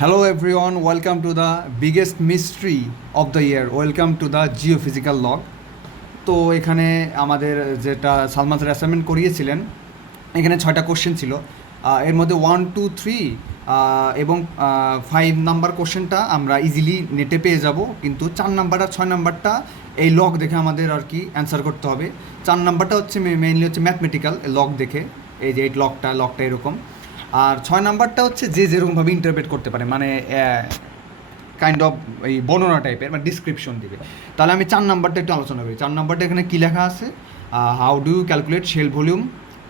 Hello everyone, welcome to the biggest mystery of the year. Welcome to the geophysical log. তো এখানে আমাদের যেটা Salman sir assignment করিয়েছিলেন, এখানে 6টা কোশ্চেন ছিল। এর মধ্যে 1, 2, 3 এবং 5 নাম্বার কোশ্চেনটা আমরা ইজিলি নেটে পেয়ে যাব, কিন্তু 4 নাম্বার আর 6 নাম্বারটা এই লগ দেখে আমাদের আর কি অ্যান্সার করতে হবে। 4 নাম্বারটা হচ্ছে মেইনলি হচ্ছে ম্যাথমেটিক্যাল লগ দেখে, এই যে এই লগটা এরকম। আর 6 নাম্বারটা হচ্ছে যে যেরকমভাবে ইন্টারপ্রেট করতে পারে, মানে কাইন্ড অফ এই বর্ণনা টাইপের বা ডিসক্রিপশন দিবে। তাহলে আমি 4 নাম্বারটা একটু আলোচনা করি। 4 নাম্বারটা এখানে কী লেখা আছে, how do you calculate shale volume,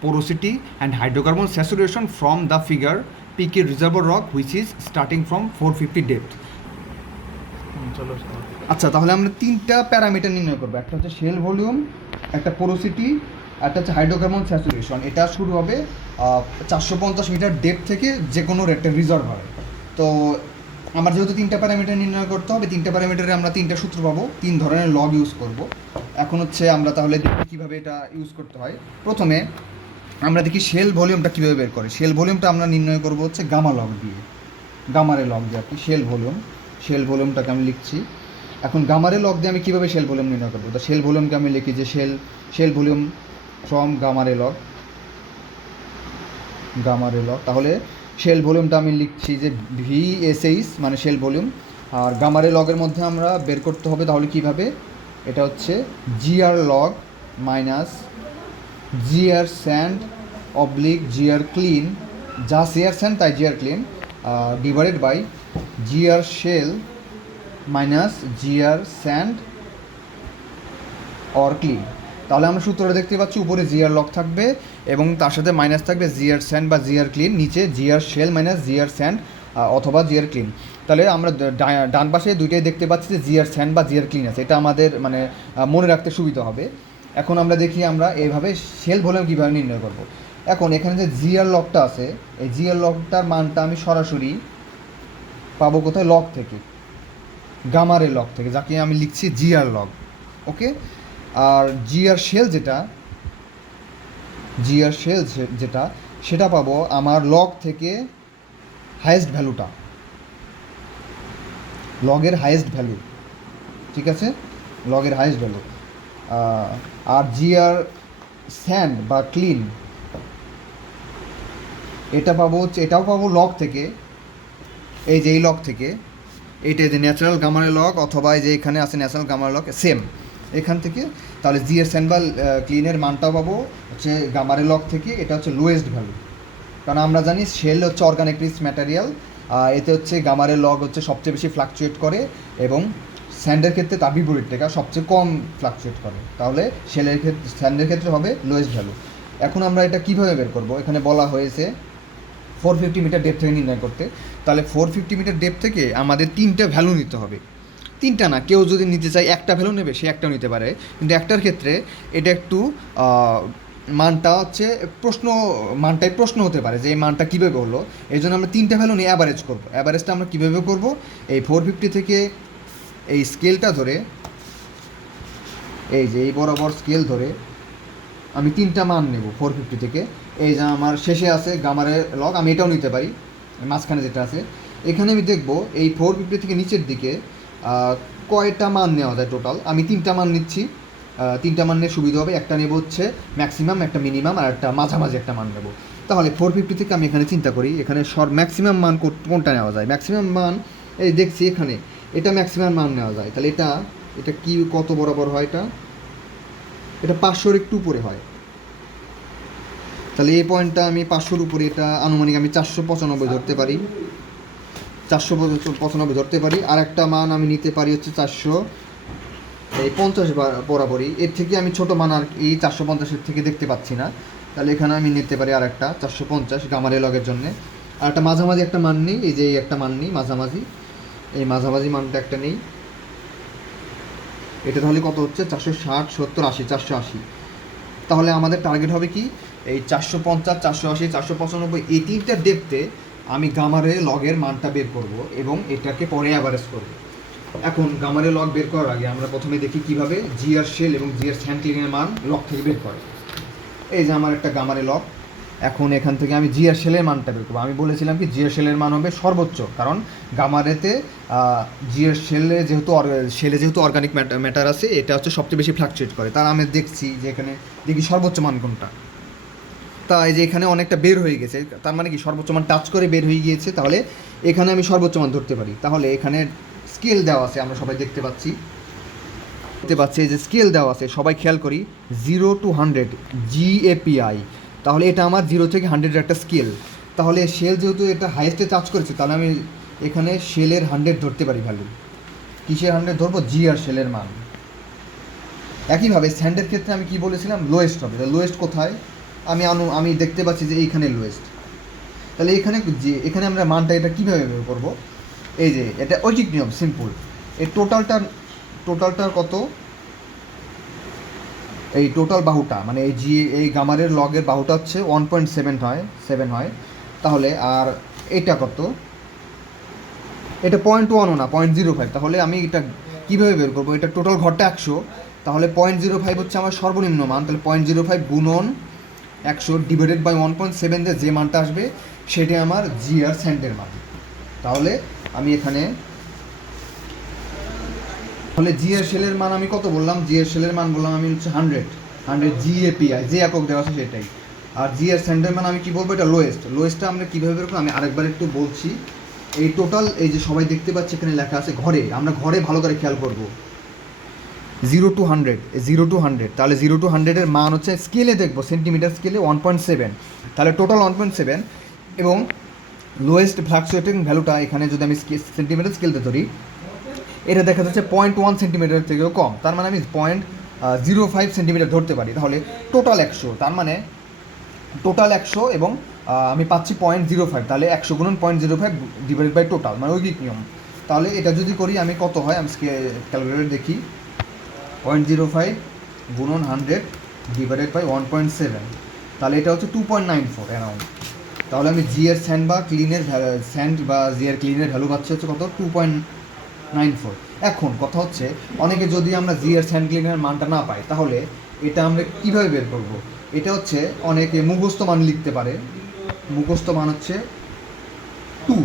porosity and hydrocarbon saturation from the figure PK reservoir rock which is starting from 450 depth. আচ্ছা, তাহলে আমরা 3টা প্যারামিটার নির্ণয় করবো। একটা হচ্ছে শেল ভলিউম, একটা পোরোসিটি, একটা হচ্ছে হাইড্রোকার্বন স্যাচুরেশন। এটা শুরু হবে 450 মিটার ডেপথ থেকে যে কোনো একটা রিজার্ভার। তো আমার যেহেতু 3টা প্যারামিটার নির্ণয় করতে হবে, 3টা প্যারামিটারে আমরা 3টা সূত্র পাবো, 3 ধরনের লগ ইউজ করব। এখন হচ্ছে আমরা তাহলে দেখি কীভাবে এটা ইউজ করতে হয়। প্রথমে আমরা দেখি শেল ভলিউমটা কীভাবে বের করে। শেল ভলিউমটা আমরা নির্ণয় করব হচ্ছে গামা লগ দিয়ে, গামারে লগ দিয়ে আর কি। শেল ভলিউমটাকে আমি লিখছি। এখন গামারে লগ দিয়ে আমি কীভাবে শেল ভলিউম নির্ণয় করবো? তো শেল ভলিউমকে আমি লিখি যে শেল ভলিউম ফ্রম গামারে লগ। তাহলে শেল ভলিউমটা আমি লিখছি যে VSH মানে শেল ভলিউম। আর গামারে লগের মধ্যে আমরা বের করতে হবে তাহলে কিভাবে, এটা হচ্ছে GR log minus GR sand oblique GR clean, যা CR স্যান্ড তাই GR clean, divided by GR shale minus GR sand or clean. তাহলে আমরা সূত্রটা দেখতে পাচ্ছি, উপরে GR লগ থাকবে এবং তার সাথে মাইনাস থাকবে GR স্যান্ড বা GR ক্লিন, নিচে GR shale minus GR sand অথবা GR ক্লিন। তাহলে আমরা ডান পাশে দুইটাই দেখতে পাচ্ছি যে GR স্যান্ড বা GR ক্লিন আছে, এটা আমাদের মানে মনে রাখতে সুবিধা হবে। এখন আমরা দেখি আমরা এইভাবে শেল ভলিউম কীভাবে নির্ণয় করব। এখন এখানে যে GR লগটা আছে, এই GR লগটার মানটা আমি সরাসরি পাবো কোথায়? লগ থেকে, গামারের লগ থেকে, যাকে আমি লিখছি GR লগ। ওকে। আর GR শেল যেটা সেটা পাবো আমার লগ থেকে হাইয়েস্ট ভ্যালুটা, লগের হাইয়েস্ট ভ্যালু, ঠিক আছে, লগের হাইয়েস্ট ভ্যালু। আর GR স্যান্ড বা ক্লিন এটাও পাবো লগ থেকে, এই যে এই লগ থেকে, এইটা যে ন্যাচারাল গামারের লগ অথবা এই যে এখানে আছে ন্যাচারাল গামারের লগ, সেম এখান থেকে। তাহলে GR স্যান্ড বা ক্লিনের মানটাও পাবো হচ্ছে গামারের লগ থেকে, এটা হচ্ছে লোয়েস্ট ভ্যালু। কারণ আমরা জানি শেল হচ্ছে অর্গানিক রিচ ম্যাটেরিয়াল, এতে হচ্ছে গামারের লগ হচ্ছে সবচেয়ে বেশি ফ্লাকচুয়েট করে এবং স্যান্ডের ক্ষেত্রে তার বিপরীতটা সবচেয়ে কম ফ্লাকচুয়েট করে। তাহলে স্যান্ডের ক্ষেত্রে হবে লোয়েস্ট ভ্যালু। এখন আমরা এটা কীভাবে বের করবো? এখানে বলা হয়েছে 450 মিটার ডেপ থেকে নির্ণয় করতে। তাহলে 450 মিটার ডেপ থেকে আমাদের 3টা ভ্যালু নিতে হবে। 3টা না, কেউ যদি নিতে চায় একটা ভ্যালু নেবে, সে একটাও নিতে পারে, কিন্তু একটার ক্ষেত্রে এটা একটু মানটা হচ্ছে প্রশ্ন হতে পারে যে এই মানটা কীভাবে হলো। এই জন্য আমরা 3টা ভ্যালু নিয়ে অ্যাভারেজ করবো। অ্যাভারেজটা আমরা কীভাবে করবো? এই 450 থেকে এই স্কেলটা ধরে, এই যে এই বরাবর স্কেল ধরে আমি 3টা মান নেব 450 থেকে। এই যে আমার শেষে আছে গামারের লগ, আমি এটাও নিতে পারি, মাঝখানে যেটা আছে। এখানে আমি দেখব এই 450 থেকে নিচের দিকে কয়টা মান নেওয়া যায় টোটাল। আমি 3টা মান নিচ্ছি, 3টা মান নিয়ে সুবিধা হবে। একটা নেব হচ্ছে ম্যাক্সিমাম, একটা মিনিমাম, আর একটা মাঝামাঝি একটা মান নেব। তাহলে 450 থেকে আমি এখানে চিন্তা করি এখানে ম্যাক্সিমাম মান কোনটা নেওয়া যায়। ম্যাক্সিমাম মান এই দেখছি এখানে, এটা ম্যাক্সিমাম মান নেওয়া যায়। তাহলে এটা কি কত বরাবর হয়? এটা 500-র একটু উপরে হয়। তাহলে এই পয়েন্টটা আমি 500-র উপরে, এটা আনুমানিক আমি 495 ধরতে পারি, 495 ধরতে পারি। আর একটা মান আমি নিতে পারি হচ্ছে 450 বরাবরই। এর থেকে আমি ছোটো মান আর এই 450-এর থেকে দেখতে পাচ্ছি না, তাহলে এখানে আমি নিতে পারি আর একটা 450 গামারে লগের জন্যে। আর একটা মাঝামাঝি একটা মান নেই, এই যে এই একটা মান নেই মাঝামাঝি, এই মাঝামাঝি মানটা একটা নেই। এটা তাহলে কত হচ্ছে? 460, 70, 80, 480। তাহলে আমাদের টার্গেট হবে কি? এই 450, 480, 495, এই 3টা ডেপথে আমি গামারে লগের মানটা বের করব এবং এটাকে পরে অ্যাভারেজ করব। এখন গামারে লগ বের করার আগে আমরা প্রথমে দেখি কিভাবে GR শেল এবং GR স্যান্ড ক্লিনের মান লগ থেকে বের করে। এই যে আমার একটা গামারে লগ, এখন এখান থেকে আমি জিআর শেলের মানটা বের করবো। আমি বলেছিলাম কি জিআর শেলের মান হবে সর্বোচ্চ, কারণ গামারেতে জিআর শেলে যেহেতু অর্গানিক ম্যাটার আছে, এটা হচ্ছে সবচেয়ে বেশি ফ্লাকচুয়েট করে। তার আমি দেখছি যে এখানে দেখি সর্বোচ্চ মান কোনটা, তাই যে এখানে অনেকটা বের হয়ে গেছে, তার মানে কি সর্বোচ্চ মান টাচ করে বের হয়ে গিয়েছে, তাহলে এখানে আমি সর্বোচ্চ মান ধরতে পারি। তাহলে এখানে স্কেল দেওয়া আছে, আমরা সবাই দেখতে পাচ্ছি যে স্কেল দেওয়া আছে, সবাই খেয়াল করি 0 to 100 GAPI। তাহলে এটা আমার 0 থেকে 100-এর একটা স্কেল। তাহলে শেল যেহেতু এটা হাইয়েস্টে টাচ করেছে, তাহলে আমি এখানে শেলের 100 ধরতে পারি ভ্যালু। কিসের 100 ধরবো? জিআর শেলের মান। একইভাবে স্যান্ডের ক্ষেত্রে আমি কি বলেছিলাম? লোয়েস্ট হবে। লোয়েস্ট কোথায়? আমি দেখতে পাচ্ছি যে এইখানে লোয়েস্ট। তাহলে এখানে আমরা মানটা এটা কীভাবে বের করবো? এই যে এটা ঐকিক নিয়ম, সিম্পল। এই টোটালটার কত? এই টোটাল বাহুটা মানে এই গামারের লগের বাহুটা হচ্ছে 1.7 হয়। তাহলে আর এটা কত? এটা 0.1ও না, 0.05। তাহলে আমি এটা কীভাবে বের করবো? এটা টোটাল ঘরটা 100, তাহলে 0.05 হচ্ছে আমার সর্বনিম্ন মান। তাহলে 0.05 গুণন 100 ডিভাইডেড বাই 1.7 দিয়ে যে মানটা আসবে সেটা আমার জিআর স্যান্ডের মান। তাহলে আমি এখানে জিআর শেলের মান আমি কত বললাম? জিআর শেলের মান বললাম আমি হচ্ছে 100 GAPI, যে একক দেওয়া আছে সেটাই। আর জিআর স্যান্ডের মান আমি কী বলবো? এটা লোয়েস্টটা আমরা কীভাবে বের করবো আমি আরেকবার একটু বলছি। এই টোটাল এই যে সবাই দেখতে পাচ্ছে এখানে লেখা আছে আমরা ঘরে ভালো করে খেয়াল করবো 0 to 100। তাহলে 0 to 100-এর মান হচ্ছে স্কেলে দেখবো, সেন্টিমিটার স্কেলে 1.7। তাহলে টোটাল 1.7 এবং লোয়েস্ট ফ্লাকচুয়েটিং ভ্যালুটা এখানে যদি আমি সেন্টিমিটার স্কেলতে ধরি, এটা দেখা যাচ্ছে 0.1 সেন্টিমিটার থেকেও কম। তার মানে আমি 0.05 সেন্টিমিটার ধরতে পারি। তাহলে টোটাল 100, তার মানে টোটাল 100 এবং আমি পাচ্ছি 0.05। তাহলে 100 গুণন 0.05 ডিভাইড বাই টোটাল, মানে ঐকিক নিয়ম। তাহলে এটা যদি করি আমি কত হয়? আমি ক্যালকুলেটর দেখি। 0.05 গুণন 100 ডিভাইডেড বাই 1.7, তাহলে এটা হচ্ছে 2.94 অ্যারাউন্ড। তাহলে আমি জিআর স্যান্ড বা জিআর ক্লিনের ভ্যালু পাচ্ছি হচ্ছে কত? 2.94। এখন কথা হচ্ছে অনেকে যদি আমরা জিআর স্যান্ড ক্লিনের মানটা না পাই, তাহলে এটা আমরা কীভাবে বের করবো? এটা হচ্ছে অনেকে মুখস্থ মান লিখতে পারে। মুখস্থ মান হচ্ছে 2,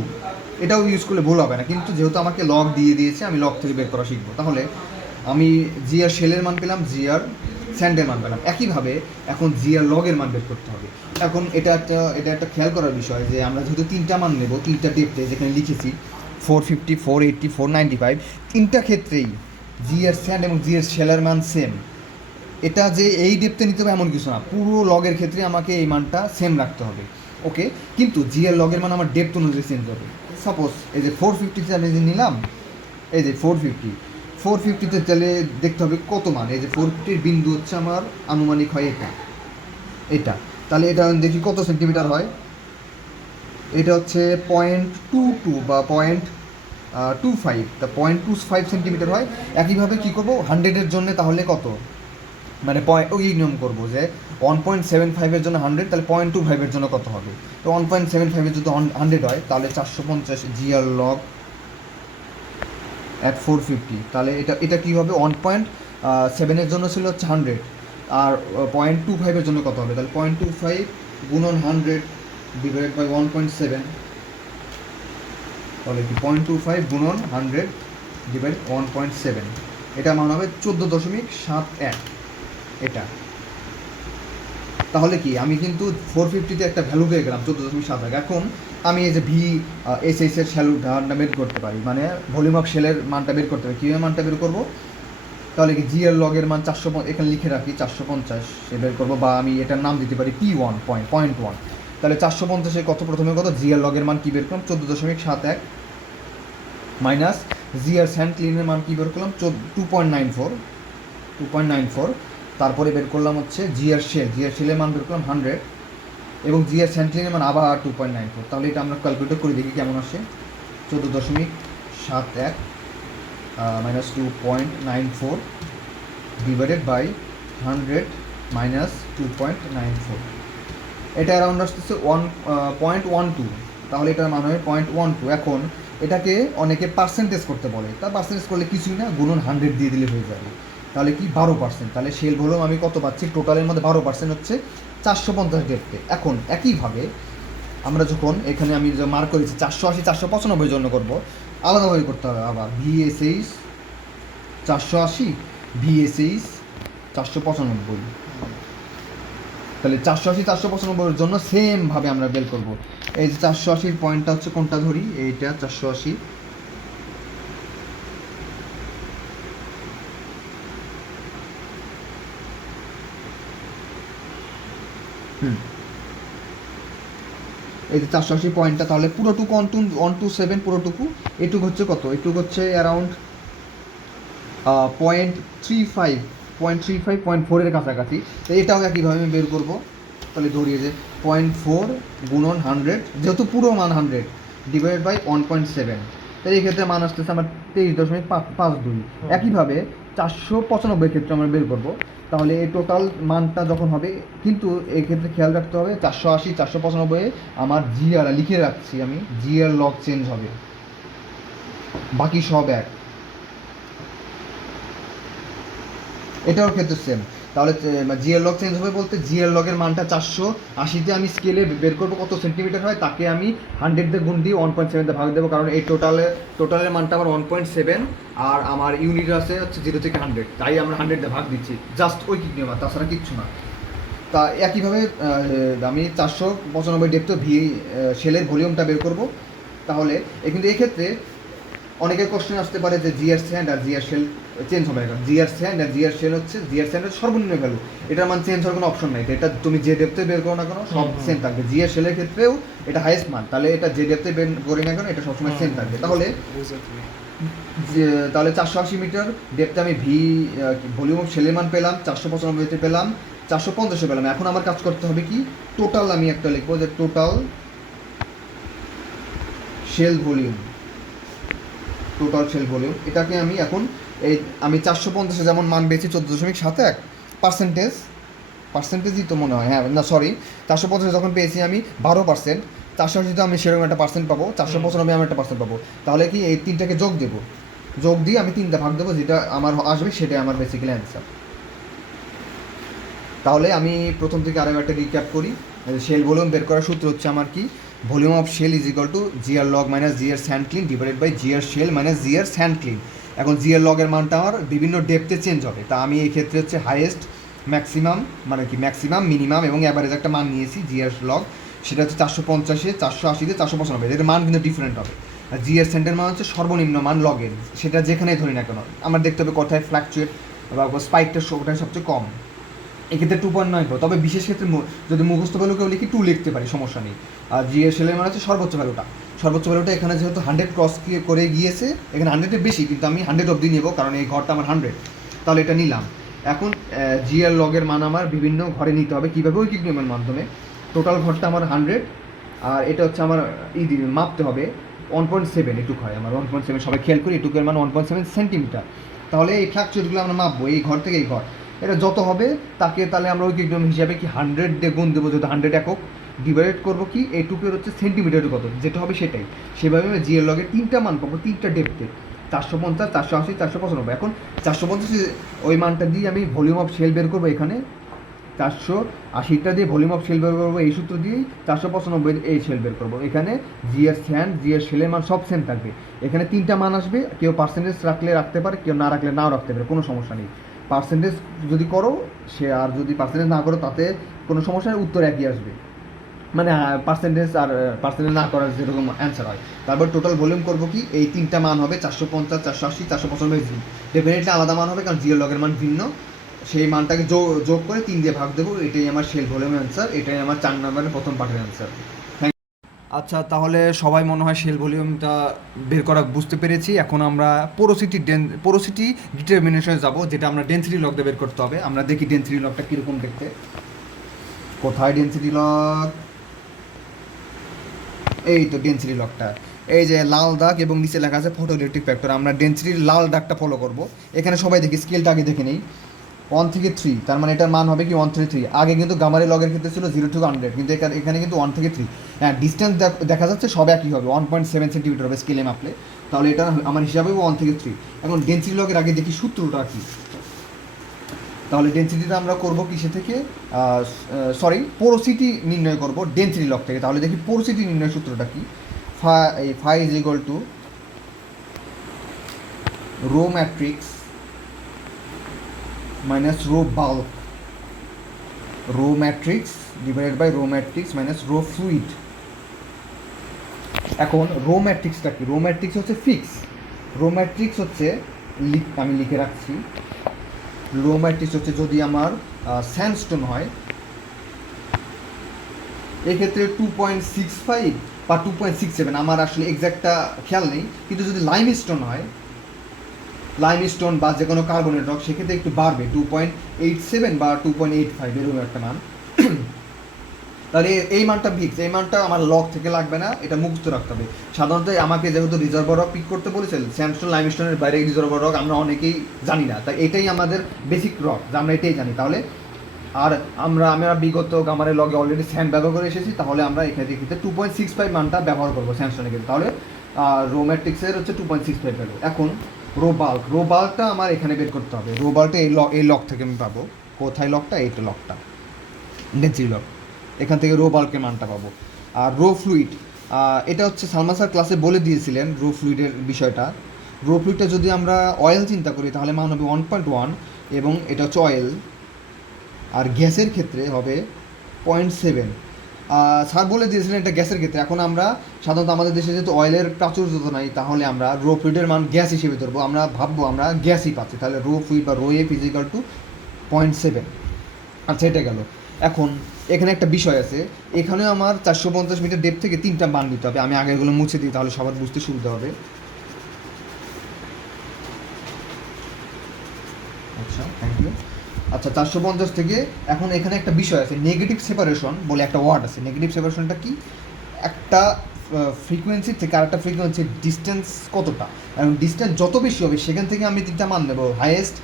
এটাও ইউজ করলে ভুল হবে না, কিন্তু যেহেতু আমাকে লগ দিয়ে দিয়েছে আমি লগ থেকে বের করা শিখবো। তাহলে আমি জিআর শেলের মান পেলাম, জিআর স্যান্ডের মান পেলাম। একইভাবে এখন জিআর লগের মান বের করতে হবে। এখন এটা একটা খেয়াল করার বিষয় যে আমরা যেহেতু 3টা মান নেব, 3টা ডেপ্থে যেখানে লিখেছি 450, 480, 495, 3টা ক্ষেত্রেই জিআর স্যান্ড এবং জিআর শেলের মান সেম। এটা যে এই ডেপ্থে নিতে হবে এমন কিছু না, পুরো লগের ক্ষেত্রে আমাকে এই মানটা সেম রাখতে হবে। ওকে, কিন্তু জিআর লগের মান আমার ডেপ্থ অনুযায়ী চেঞ্জ হবে। সাপোজ এই যে 450 আমি যে নিলাম, এই যে 450-তে তাহলে দেখতে হবে কত মান। এই যে 450-র বিন্দু হচ্ছে আমার আনুমানিক হয় এটা। তাহলে এটা দেখি কত সেন্টিমিটার হয়। এটা হচ্ছে 0.22 বা 0.25, তা 0.25 সেন্টিমিটার হয়। একইভাবে কী করবো 100-এর জন্য? তাহলে কত? মানে ওই নিয়ম করবো যে 1.75-এর জন্য 100, তাহলে 0.25-এর জন্য কত হবে? তো 1.75-এর যদি 100 হয়, তাহলে 450 জিআর লগ at 450। তাহলে এটা কী হবে? 1.7-এর জন্য ছিল হচ্ছে 100, আর 0.25-এর জন্য কত হবে? তাহলে 0.25 গুণন 100 ডিভাইড বাই 1.7, তাহলে কি 0.25 গুণন 100 ডিভাইড 1.7, এটা মান হবে 14.71 এটা। তাহলে কি আমি কিন্তু 450-তে একটা ভ্যালু পেয়ে গেলাম 14.71। এখন আমি এই যে VSS এর মানটা বের করতে পারি, মানে ভলিউম অফ শেলের মানটা বের করতে পারি। কীভাবে মানটা বের করবো? তাহলে কি জিআর লগের মান 400, এখানে লিখে রাখি 450 সে বের করবো, বা আমি এটার নাম দিতে পারি P1 0.1। তাহলে 450-এ প্রথমে কত? জিআর লগের মান কী বের করলাম? 14.71 মাইনাস জিআর স্যান্ড ক্লিনের মান কী বের করলাম? 2.94। তারপরে বের করলাম হচ্ছে জিআর শেলের মান বের করলাম 100 এবং জিআর স্যান্ড ক্লিনের মান আবার 2.94। তাহলে এটা আমরা ক্যালকুলেট করে দেখি কেমন আসে। 14.71 মাইনাস 2.94 ডিভাইডেড বাই 100 মাইনাস 2.94, এটা অ্যারাউন্ড আসতেছে 1.12। তাহলে এটার মান হবে 0.12। এখন এটাকে অনেকে পার্সেন্টেজ করতে বলে, তার পার্সেন্টেজ করলে কিছুই না, গুণন 100 দিয়ে দিলে হয়ে যাবে। তাহলে কি 12%। তাহলে শেল ভলিউম আমি কত পাচ্ছি? টোটালের মধ্যে 12% হচ্ছে 450 ডেপ্থে। এখন একইভাবে আমরা যখন এখানে আমি যে মার্ক করেছি 480 495 জন্য করব, আলাদাভাবে করতে হবে আবার VSH 480 VSH 495। তাহলে 480 495 জন্য সেমভাবে আমরা বের করব। এই যে 480 পয়েন্টটা হচ্ছে কোনটা ধরি, এইটা 480, এই যে 480 পয়েন্টটা, তাহলে পুরোটুকু 127 পুরোটুকু, এটুকু হচ্ছে কত, এটুকু হচ্ছে অ্যারাউন্ড 0.35 0.4 কাছাকাছি। তো এটাও একইভাবে আমি বের করবো। তাহলে ধরিয়ে যে 0.4 গুণন 100, যেহেতু পুরো মান 100 ডিভাইডেড বাই 1.7, তাই এই ক্ষেত্রে মান আসতেছে আমার 23.52। একইভাবে 495 ক্ষেত্রে আমরা বের করবো। তাহলে এই টোটাল মানটা যখন হবে, কিন্তু এই ক্ষেত্রে খেয়াল রাখতে হবে 480 495 আমার জিআর লিখে রাখছি আমি, জিআর লগ চেঞ্জ হবে, বাকি সব এক। এটাও ক্ষেত্রে সেম। তাহলে জিএল লগ চেঞ্জ হবে বলতে জিএল লগের মানটা 480-তে আমি স্কেলে বের করবো কত সেন্টিমিটার হয়, তাকে আমি 100 দিয়ে গুণ দিয়ে 1.7 ভাগ দেবো, কারণ এই টোটালের মানটা আমার 1.7 আর আমার ইউনিট আছে হচ্ছে 0 থেকে 100, তাই আমরা 100 দিয়ে ভাগ দিচ্ছি, জাস্ট ওই কি নিয়ম, তাছাড়া কিচ্ছু না। তা একইভাবে আমি 495 ডেপ্থ শেলের ভলিউমটা বের করব। তাহলে কিন্তু এক্ষেত্রে অনেকের কোশ্চেন আসতে পারে যে জিআর স্যান্ড আর জিআর শেল চেঞ্জ হবে না। জিআর স্যান্ড আর জিআর শেল হচ্ছে, জিআর স্যান্ডের সর্বনিম্ন ভ্যালু, এটার মান চেঞ্জ হওয়ার কোনো অপশন নাই। এটা তুমি যে ডেপথে বের করো না কেন সব সেম থাকবে। জিআর শেলের ক্ষেত্রেও এটা হাইয়েস্ট মান, তাহলে এটা যে ডেপথে বের করি না কেন এটা সবসময় সেম থাকবে। তাহলে 480 মিটার ডেপথে আমি ভলিউম অফ শেলের মান পেলাম, 495 পেলাম, 450 পেলাম। এখন আমার কাজ করতে হবে কি, টোটাল আমি একটা লিখবো যে total shale volume, total shale volume. এটাকে আমি এখন আমি 450 যেমন মান পেয়েছি 14.71 পার্সেন্টেজই তো মনে হয়, হ্যাঁ না সরি, 450 যখন পেয়েছি আমি 12%, 480 আমি সেরকম একটা পার্সেন্ট পাবো, 495 আমি একটা পার্সেন্ট পাবো। তাহলে কি এই তিনটাকে যোগ দেবো, যোগ দিয়ে আমি 3টা ভাগ দেবো, যেটা আমার আসবে সেটাই আমার বেসিক্যালি অ্যান্সার। তাহলে আমি প্রথম থেকে আরও একটা রিক্যাপ করি। শেল ভলিউম বের করার সূত্র হচ্ছে আমার কি, volume of shale is equal to GR log minus GR sand clean divided by GR shale minus GR sand clean. এখন জিআর লগের মানটা আমার বিভিন্ন ডেপথে চেঞ্জ হবে, তা আমি এই ক্ষেত্রে হচ্ছে হাইয়েস্ট, ম্যাক্সিমাম মানে কি ম্যাক্সিমাম, মিনিমাম এবং অ্যাভারেজ একটা মান নিয়েছি জিআর লগ, সেটা হচ্ছে 450, 480, 495, এদের মান কিন্তু ডিফারেন্ট হবে। আর জিআর স্যান্ডের মান হচ্ছে সর্বনিম্ন মান লগের, সেটা যেখানেই ধরি না কেন আমার দেখতে হবে কোথায় ফ্ল্যাকচুয়েট বা স্পাইকটা ওটাই সবচেয়ে কম। এক্ষেত্রে 2.9, তবে বিশেষ ক্ষেত্রে যদি মুখস্থ ভ্যালুকেও লিখি 2 লিখতে পারি, সমস্যা নেই। আর জিএসএল এর মানে হচ্ছে সর্বোচ্চ ভ্যালুটা এখানে যেহেতু 100 ক্রস করে গিয়েছে, এখানে 100-এর বেশি, কিন্তু আমি 100 অবধি নেবো কারণ এই ঘরটা আমার 100, তাহলে এটা নিলাম। এখন জিআর লগের মান আমার বিভিন্ন ঘরে নিতে হবে, কীভাবে, ওই নিয়মের মাধ্যমে। টোটাল ঘরটা আমার 100, আর এটা হচ্ছে আমার মাপতে হবে 1.7, এটুক হয় আমার 1.7, সবাই খেয়াল করি এটুকের মান 1.7 সেন্টিমিটার। তাহলে এই ফ্ল্যাকচুয়েটগুলো আমরা মাপবো এই ঘর থেকে এই ঘর, এটা যত হবে তাকে তাহলে আমরা ঐকিক নিয়ম হিসাবে কি 100 দিয়ে গুণ দেবো, যেহেতু 100 একক, ডিভাইড করবো কি এইটুকের হচ্ছে সেন্টিমিটার কত যেটা হবে সেটাই। সেভাবে আমি জিএর লগে 3টা মান পাবো, 3টা ডেপথে, 450, 480, 495। এখন 450 ওই মানটা দিয়ে আমি ভলিউম অফ শেল বের করবো, এখানে 480টা দিয়ে ভলিউম অফ শেল বের করবো, এই সূত্র দিয়েই 495 এই শেল বের করবো। এখানে জিএর স্যান্ড, জিএর শেলের মান সব সেম থাকবে। এখানে 3টা মান আসবে, কেউ পার্সেন্টেজ রাখলে রাখতে পারে, কেউ না রাখলে নাও রাখতে পারে, কোনো সমস্যা নেই। পার্সেন্টেজ যদি করো সে, আর যদি পার্সেন্টেজ না করো তাতে কোনো সমস্যা নেই, উত্তর একই আসবে, মানে পার্সেন্টেজ আর পার্সেন্টেজ না করার যেরকম অ্যান্সার হয়। তারপর টোটাল ভলিউম করবো কি, এই 3টা মান হবে 450, 480, 495, ডেফিনেটলি আলাদা মান হবে কারণ জিও লগের মান ভিন্ন। সেই মানটাকে যোগ করে 3 দিয়ে ভাগ দেবো, এটাই আমার শেল ভলিউমের অ্যান্সার, এটাই আমার 4 নম্বরের প্রথম পার্টের অ্যান্সার। আচ্ছা, তাহলে সবাই মনে হয় শেল ভলিউমটা বের করা বুঝতে পেরেছি। এখন আমরা পোরোসিটি ডিটারমিনেশনে যাব, যেটা আমরা ডেন্সিটি লগ দিয়ে বের করতে হবে। আমরা দেখি ডেন্সিটি লগটা কীরকম দেখতে, কোথায় ডেন্সিটি লগ, এই তো ডেন্সিটি লগটা, এই যে লাল দাগ এবং নিচে লেখা আছে ফটোইলেকট্রিক ফ্যাক্টর। আমরা ডেন্সিটির লাল দাগটা ফলো করব। এখানে সবাই দেখি স্কেলটা আগে দেখে নেই, 1 থেকে 3, তার মানে এটার মান হবে কি 1 থেকে 3। আগে কিন্তু গামারি লগের ক্ষেত্রে ছিল 0 to 100, কিন্তু এখানে কিন্তু 1 থেকে 3। হ্যাঁ, ডিস্টেন্স দেখা যাচ্ছে সব একই হবে, 1.7 সেন্টিমিটার হবে স্কেলে মাপলে, তাহলে এটা আমার হিসাবে 1 থেকে 3। এখন ডেন্সিটি লগের আগে দেখি সূত্রটা কি। তাহলে ডেন্সিটিটা আমরা করব কিসে থেকে, সরি পোরোসিটি নির্ণয় করব ডেন্সিটি লক থেকে। তাহলে দেখি পোরোসিটি নির্ণয় সূত্রটা কি। Phi is equal to rho matrix minus rho bulk, rho matrix divided by rho matrix minus rho fluid. এখন রো ম্যাট্রিক্সটা কি? রো ম্যাট্রিক্স হচ্ছে ফিক্স, রো ম্যাট্রিক্স হচ্ছে আমি লিখে রাখছি, রো ম্যাট্রিক্স হচ্ছে যদি আমার স্যান্ডস্টোন হয় এক্ষেত্রে 2.65 বা 2.67, আমার আসলে এক্স্যাক্টটা খেয়াল নেই, কিন্তু যদি লাইমস্টোন হয়, লাইমস্টোন বা যে কোনো কার্বনের রক, সেক্ষেত্রে একটু বাড়বে 2.87 বা 2.85 এরকম একটা মান। তাহলে এই মানটা ফিক্স, এই মানটা আমার লক থেকে লাগবে না, এটা মুক্ত রাখতে হবে। সাধারণত আমাকে যেহেতু রিজার্ভার রক পিক করতে বলেছেন, স্যান্ডস্টোন লাইমস্টোনের বাইরে রিজার্ভার রক আমরা অনেকেই জানি না, তাই এটাই আমাদের বেসিক রক, যা আমরা এটাই জানি। তাহলে আর আমরা বিগত গামারের লগে অলরেডি স্যান্ড ব্যবহার করে এসেছি, তাহলে আমরা এখানে ক্ষেত্রে 2.65 মানটা ব্যবহার করবো স্যান্ডস্টোনের ক্ষেত্রে। তাহলে রো ম্যাট্রিক্সের হচ্ছে 2.65 ভ্যালু। এখন রো বাল্কটা আমার এখানে বের করতে হবে। রো বাল্কটা এই লক থেকে আমি পাবো। কোথায় লকটা? এইটা লকটা, ডেন্সিটি লক, এখান থেকে রো বাল্কের মানটা পাবো। আর রো ফ্লুইড, এটা হচ্ছে সালমান স্যার ক্লাসে বলে দিয়েছিলেন রো ফ্লুইডের বিষয়টা। রো ফ্লুইডটা যদি আমরা অয়েল চিন্তা করি তাহলে মান হবে 1.1, এবং এটা হচ্ছে অয়েল। আর গ্যাসের ক্ষেত্রে হবে 0.7। স্যার বলে দিয়েছিলেন এটা গ্যাসের ক্ষেত্রে। এখন আমরা সাধারণত আমাদের দেশে যেহেতু অয়েলের প্রাচুর্যতা নাই, তাহলে আমরা রো ফ্লুইডের মান গ্যাস হিসেবে ধরবো, আমরা ভাববো আমরা গ্যাসই পাচ্ছি। তাহলে রো ফ্লুইড বা রো এফ ইজিক্যাল টু 0.7। আচ্ছা, এটা গেল। এখন এখানে একটা বিষয় আছে, এখানে আমার 450 মিটার ডেপ থেকে 3টা মান নিতে হবে। আমি আগেরগুলো মুছে দিই, তাহলে সবার বুঝতে সুবিধা হবে। আচ্ছা, থ্যাংক ইউ। আচ্ছা, 450 থেকে এখন এখানে একটা বিষয় আছে, নেগেটিভ সেপারেশন বলে একটা ওয়ার্ড আছে। নেগেটিভ সেপারেশনটা কি? একটা ফ্রিকোয়েন্সি থেকে আরেকটা ফ্রিকোয়েন্সির ডিস্টেন্স কতটা, এবং ডিস্টেন্স যত বেশি হবে সেখান থেকে আমি 3টা মান নেব, হাইয়েস্ট,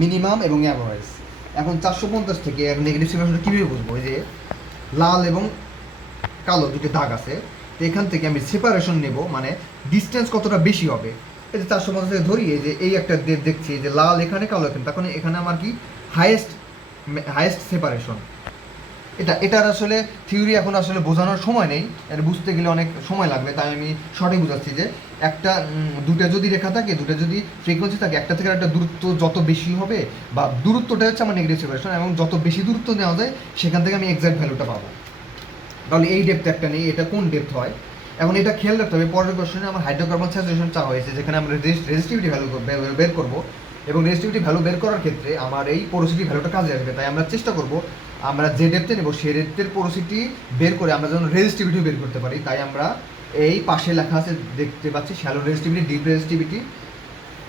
মিনিমাম এবং অ্যাভারেজ। এখন 450 থেকে নেগেটিভ সেপারেশনটা কীভাবে বুঝবো? ওই যে লাল এবং কালো দুটো দাগ আছে, তো এখান থেকে আমি সেপারেশন নেব, মানে ডিস্টেন্স কতটা বেশি হবে। এই যে 450 থেকে ধরি, এই যে এই একটা দেখছি যে লাল এখানে কালো এখানে, তখন এখানে আমার কি হাইয়েস্ট সেপারেশন। এটার আসলে থিওরি এখন আসলে বোঝানোর সময় নেই, এটা বুঝতে গেলে অনেক সময় লাগবে, তাই আমি সঠিক বুঝাচ্ছি যে দুটো যদি রেখা থাকে, দুটো যদি ফ্রিকোয়েন্সি থাকে, একটা থেকে একটা দূরত্ব যত বেশি হবে, বা দূরত্বটা হচ্ছে আমার নেগেটিভ সেপারেশন, এবং যত বেশি দূরত্ব নেওয়া যায় সেখান থেকে আমি এক্সাক্ট ভ্যালুটা পাবো। তাহলে এই ডেপথ একটা নেই, এটা কোন ডেপথ হয়? এখন এটা খেয়াল রাখতে হবে। পরের কোশ্চেনে আমার হাইড্রোকার্বন স্যাচুরেশন চাওয়া হয়েছে, যেখানে আমরা রেজিস্টিভিটি ভ্যালু বের করবো, এবং রেজিস্টিভিটি ভ্যালু বের করার ক্ষেত্রে আমার এই পোরোসিটি ভ্যালুটা কাজে আসবে। তাই আমরা চেষ্টা করব আমরা যে ডেপথে নেব সেই ডেপথের পোরোসিটি বের করে আমরা যেন রেজিস্টিভিটি বের করতে পারি। তাই আমরা এই পাশে লেখা আছে, দেখতে পাচ্ছি, shallow resistivity, deep resistivity,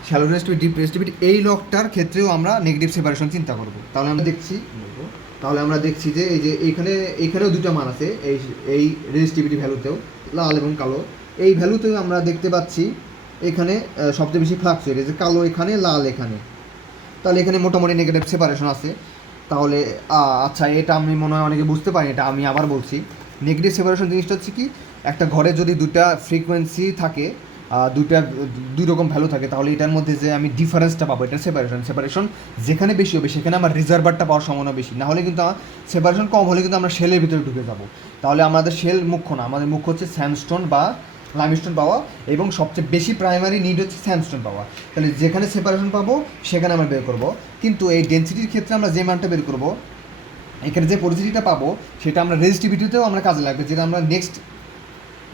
shallow resistivity, deep resistivity, এই লকটার ক্ষেত্রেও আমরা নেগেটিভ সেপারেশন চিন্তা করব। তাহলে আমরা দেখছি যে এই যে এইখানেও দুটো মান আছে, এই রেজিস্টিভিটি ভ্যালুতেও, লাল এবং কালো, এই ভ্যালুতেও আমরা দেখতে পাচ্ছি এখানে সবচেয়ে বেশি ফ্লাকচুয়েট, যে কালো এখানে, লাল এখানে। তাহলে এখানে মোটামুটি নেগেটিভ সেপারেশন আছে। তাহলে আচ্ছা, এটা আমি মনে হয় অনেকে বুঝতে পারি, এটা আমি আবার বলছি। নেগেটিভ সেপারেশন জিনিসটা হচ্ছে কি, একটা ঘরে যদি দুটা ফ্রিকোয়েন্সি থাকে, দুই রকম ভ্যালু থাকে, তাহলে এটার মধ্যে যে আমি ডিফারেন্সটা পাবো, এটা সেপারেশন যেখানে বেশি হবে সেখানে আমার রিজার্ভারটা পাওয়ার সম্ভাবনা বেশি। না হলে কিন্তু আমার সেপারেশন কম হলে কিন্তু আমরা শেলের ভিতরে ঢুকে যাবো। তাহলে আমাদের শেল মুখ্য না, আমাদের মুখ্য হচ্ছে স্যান্ডস্টোন বা লাইমস্টোন পাওয়া, এবং সবচেয়ে বেশি প্রাইমারি নিড হচ্ছে স্যান্ডস্টোন পাওয়া। তাহলে যেখানে সেপারেশন পাবো সেখানে আমরা বের করবো। কিন্তু এই ডেন্সিটির ক্ষেত্রে আমরা যে মানটা বের করবো, এখানে যে পরিস্থিতিটা পাবো সেটা আমরা রেজিস্টিভিটিতেও আমরা কাজে লাগবে, যেটা আমরা নেক্সট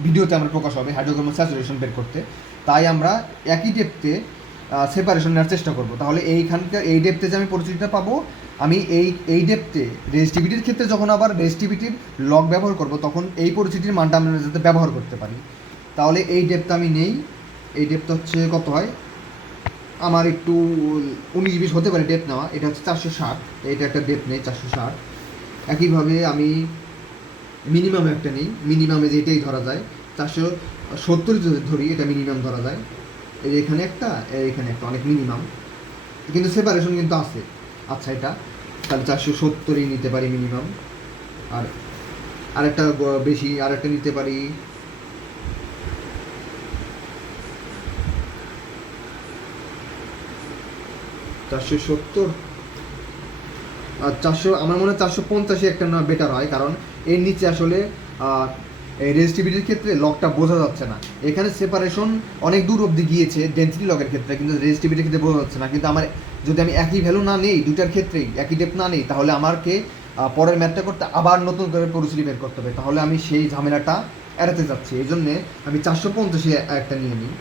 ভিডিওতে আমরা প্রকাশ হবে হাইড্রোকার্বন স্যাচুরেশন বের করতে। তাই আমরা একই ডেপথে সেপারেশন নেওয়ার চেষ্টা করব। তাহলে এইখানকার এই ডেপথে যে আমি পরিস্থিতিটা পাবো, আমি এই ডেপথে রেজিস্টিভিটির ক্ষেত্রে যখন আবার রেজিস্টিভিটির লগ ব্যবহার করব, তখন এই পরিস্থিতির মানটা আমরা যাতে ব্যবহার করতে পারি। তাহলে এই ডেপথ আমি নেই, এই ডেপথ হচ্ছে কত হয়, আমার একটু 19-20 হতে পারে ডেপথ নেওয়া, এটা হচ্ছে 460, এটা একটা ডেপথ নেই 460। একইভাবে আমি মিনিমাম একটা নেই, মিনিমামে যেটাই ধরা যায় 470 যদি ধরি, এটা মিনিমাম ধরা যায়। এই যে এখানে একটা, এখানে একটা, অনেক মিনিমাম, কিন্তু সেপারেশন কিন্তু আছে। আচ্ছা, এটা তাহলে 470ই নিতে পারি মিনিমাম। আর আরেকটা বেশি, আরেকটা নিতে পারি 470, আর 400 আমার মনে হয় 450 একটা না বেটার হয়, কারণ এর নিচে আসলে এই রেজিস্টিভিটির ক্ষেত্রে লকটা বোঝা যাচ্ছে না। এখানে সেপারেশন অনেক দূর অবধি গিয়েছে ডেন্সিটি লকের ক্ষেত্রে, কিন্তু রেজিস্টিভিটির ক্ষেত্রে বোঝা যাচ্ছে না। কিন্তু আমার যদি আমি একই ভ্যালু না নেই, দুটার ক্ষেত্রেই একই ডেপ না নেই, তাহলে আমাকে পরের ম্যাথটা করতে আবার নতুন করে পরিস্থিতি বের করতে হবে, তাহলে আমি সেই ঝামেলাটা এড়াতে চাচ্ছি। এই জন্যে আমি 450 একটা নিয়ে নিই,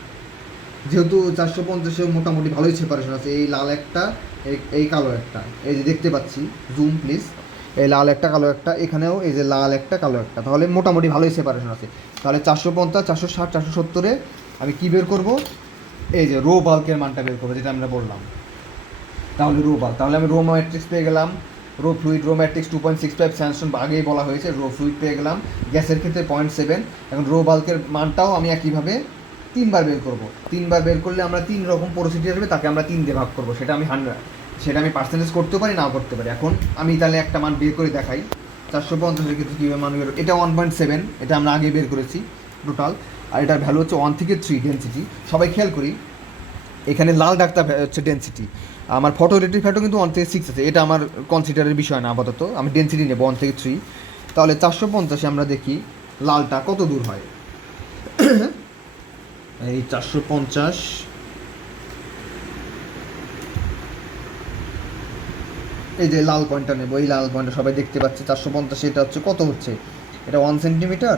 যেহেতু 450 মোটামুটি ভালোই সেপারেশন আছে। এই লাল একটা, এই কালো একটা, এই যে দেখতে পাচ্ছি, জুম প্লিজ, এই লাল একটা কালো একটা, এখানেও এই যে লাল একটা কালো একটা, তাহলে মোটামুটি ভালোই সেপারেশন আছে। তাহলে 450, 460, 470-এ আমি কী বের করব? এই যে রো বাল্কের মানটা বের করবো, যেটা আমরা বললাম। তাহলে রো বাল্ক, তাহলে আমি রো ম্যাট্রিক্স পেয়ে গেলাম, rho fluid, rho matrix 2.65, sandstone আগেই বলা হয়েছে, রো ফ্লুইড পেয়ে গেলাম, গ্যাসের ক্ষেত্রে 0.7। এখন রো বাল্কের মানটাও আমি একইভাবে 3বার বের করব। 3বার বের করলে আমরা 3 রকম পরিস্থিতি আসবে, তাকে আমরা 3 দিয়ে ভাগ করবো। সেটা আমি পার্সেন্টেজ করতেও পারি, নাও করতে পারি। এখন আমি তাহলে একটা মান বের করে দেখাই 450-এর ক্ষেত্রে কীভাবে মান বের। এটা 1.7, এটা আমরা আগে বের করেছি টোটাল, আর এটার ভ্যালু হচ্ছে 1 থেকে 3 ডেন্সিটি। সবাই খেয়াল করি, এখানে লাল ডাক্তার হচ্ছে ডেন্সিটি, আমার ফটো রেটিভ ফ্যাটও কিন্তু 1 থেকে 6 আছে, এটা আমার কনসিডারের বিষয় না আপাতত, আমি ডেন্সিটি নেব 1 থেকে 3। তাহলে 450-এ আমরা দেখি লালটা কত দূর হয়। এই 450, এই যে লাল পয়েন্টটা নেব, এই লাল পয়েন্টটা সবাই দেখতে পাচ্ছে 450, এটা হচ্ছে কত হচ্ছে, এটা 1 সেন্টিমিটার,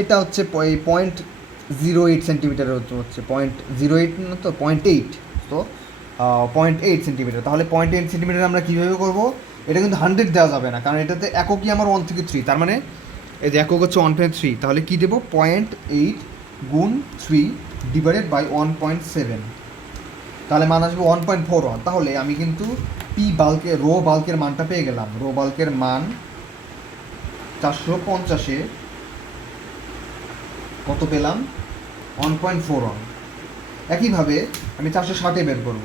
এটা হচ্ছে 0.08 সেন্টিমিটার হচ্ছে, 0.08 না তো 0.8, তো 0.8 সেন্টিমিটার। তাহলে 0.8 সেন্টিমিটার আমরা কীভাবে করবো? এটা কিন্তু 100 দেওয়া যাবে না, কারণ এটাতে এককই আমার 1 থেকে 3, তার মানে এই যে একক হচ্ছে 1.3, তাহলে কী দেবো? 0.8 গুণ 3 ডিভাইডেড বাই 1.7, তাহলে মান আসবে 1.41। তাহলে আমি কিন্তু রো বাল্কের মানটা পেয়ে গেলাম। রো বাল্কের মান 450-এ কত পেলাম? 1.41। একইভাবে আমি 460-এ বের করব,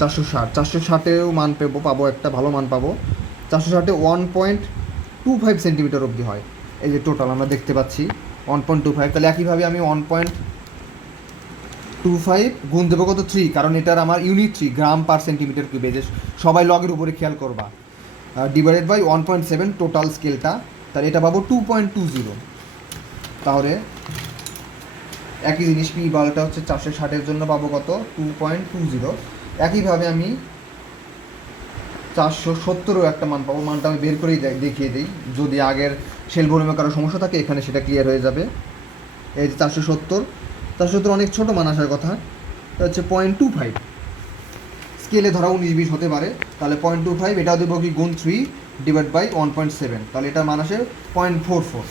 460-এও মান পাবো একটা ভালো মান পাবো। 460-এ 1.25 সেন্টিমিটার অবধি হয়, এই যে টোটাল আমরা দেখতে পাচ্ছি 1.25। তাহলে একইভাবে আমি 1.25 গুণ দেবো কত? 3, কারণ এটার আমার ইউনিট 3 গ্রাম পার সেন্টিমিটার কিউবে, যে সবাই লগের উপরে খেয়াল করবা, ডিভাইডেড বাই 1.7 টোটাল স্কেলটা, তাহলে এটা পাবো 2.20। তাহলে একই জিনিস পি বাল্কটা হচ্ছে 460-এর জন্য পাবো কত? 2.20। একইভাবে আমি 470-ও একটা মান পাবো, মানটা আমি বের করেই দেখিয়ে দিই, যদি আগের সেল ভলিউমে কারো সমস্যা থাকে এখানে সেটা ক্লিয়ার হয়ে যাবে। এই যে 470 অনেক ছোটো মান আসার কথা, এটা হচ্ছে 0.25, স্কেলে ধরা 19-20 হতে পারে, তাহলে 0.25, এটাও দেবো কি গুণ 3 ডিভাইড বাই 1.7, তাহলে এটার মান আসে 0.44।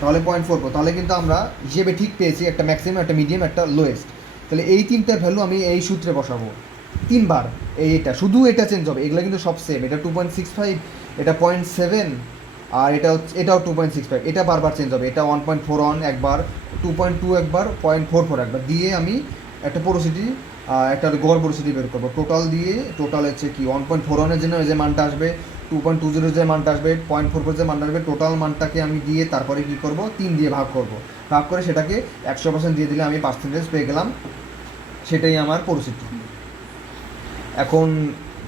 তাহলে 0.44, তাহলে কিন্তু আমরা হিসেবে ঠিক পেয়েছি, একটা ম্যাক্সিমাম, একটা মিডিয়াম, একটা লোয়েস্ট। তাহলে এই তিনটার ভ্যালু আমি এই সূত্রে বসাবো 3বার। এইটা শুধু এটা চেঞ্জ হবে, এগুলো কিন্তু সব সেম। এটা 2.65, এটা 0.7, আর এটাও 2.65, এটা বারবার চেঞ্জ হবে। এটা 1.41 একবার, 2.2 একবার, 0.44 একবার দিয়ে আমি একটা পোরোসিটি, একটা গড় পোরোসিটি বের করবো। টোটাল হচ্ছে কি 1.41-এর জন্য যে মানটা আসবে, 2.20 যে মানটা আসবে, 0.44 যে মানটা আসবে, টোটাল মানটাকে আমি দিয়ে তারপরে কী করবো? 3 দিয়ে ভাগ করব, ভাগ করে সেটাকে 100% দিয়ে দিলে আমি পার্সেন্টেজ পেয়ে গেলাম, সেটাই আমার পরিচিতি। এখন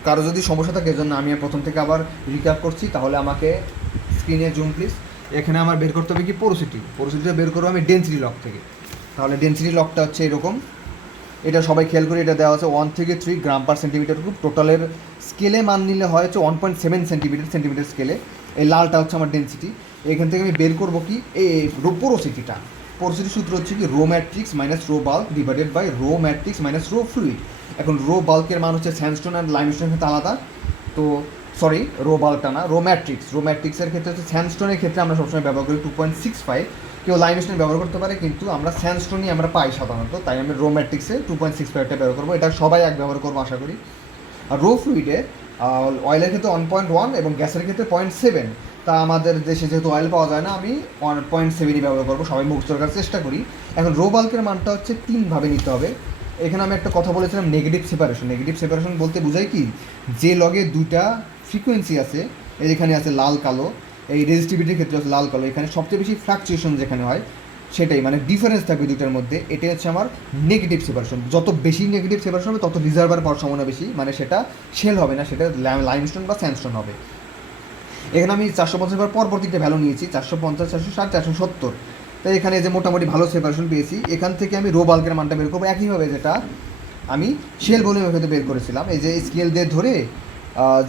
কারো যদি সমস্যা থাকে, এজন্য আমি প্রথম থেকে আবার রিক্যাপ করছি, তাহলে আমাকে স্ক্রিনে জুম প্লিজ। এখানে আমার বের করতে হবে কি? পোরোসিটিটা বের করবো আমি ডেন্সিটি লক থেকে। তাহলে ডেন্সিটি লকটা হচ্ছে এরকম, এটা সবাই খেয়াল করে, এটা দেওয়া আছে 1 থেকে 3 গ্রাম পার সেন্টিমিটার কিউব। টোটালের স্কেলে মান নিলে হয় হচ্ছে 1.7 সেন্টিমিটার স্কেলে। এই লালটা হচ্ছে আমার ডেন্সিটি। এখান থেকে আমি বের করবো কি? এই পোরোসিটির সূত্র হচ্ছে কি? Rho matrix minus rho bulk divided by rho matrix minus rho fluid. এখন রো বাল্কের মান হচ্ছে স্যান্ডস্টোন আর লাইমস্টোনের ক্ষেত্রে আলাদা, তো সরি রো বাল্কটা না, রো ম্যাট্রিক্সের ক্ষেত্রে হচ্ছে, স্যান্ডস্টোনের ক্ষেত্রে আমরা সবসময় ব্যবহার করি 2.65, কেউ লাইমস্টোন ব্যবহার করতে পারে, কিন্তু আমরা স্যান্ডস্টোনই আমরা পাই সাধারণত, তাই আমি রো ম্যাট্রিক্সে 2.65টা ব্যবহার করবো। এটা সবাই এক ব্যবহার করবো আশা করি। আর রো ফ্লুইডে অয়েলের ক্ষেত্রে 1.1 এবং গ্যাসের ক্ষেত্রে 0.7, তা আমাদের দেশে যেহেতু অয়েল পাওয়া যায় না, আমি 1.7ই ব্যবহার করবো, সবাই মুখ চলার চেষ্টা করি। এখন রো বাল্কের মানটা হচ্ছে 3ভাবে নিতে হবে। এখানে আমি একটা কথা বলেছিলাম নেগেটিভ সেপারেশন বলতে বোঝায় কি? যে লগে দুইটা ফ্রিকোয়েন্সি আছে, এখানে আছে লাল কালো, এই রেজিস্টিভিটির ক্ষেত্রে আছে লাল কালো, এখানে সবচেয়ে বেশি ফ্লাকচুয়েশন যেখানে হয় সেটাই, মানে ডিফারেন্স থাকবে দুটার মধ্যে। এটাই হচ্ছে আমার নেগেটিভ সেপারেশন। যত বেশি নেগেটিভ সেপারেশন হবে তত রিজার্ভার পাওয়ার সম্ভাবনা বেশি, মানে সেটা শেল হবে না, সেটা লাইমস্টোন বা স্যান্ডস্টোন হবে। এখানে আমি 450 বার পরবর্তীতে ভ্যালু নিয়েছি, 450, 460, 470। তাই এখানে যে মোটামুটি ভালো সেপারেশন পেয়েছি। এখান থেকে আমি রো বাল্কের মানটা বের করবো একইভাবে যেটা আমি শেল ভলিউমের ক্ষেত্রে বের করেছিলাম। এই যে স্কেল দিয়ে ধরে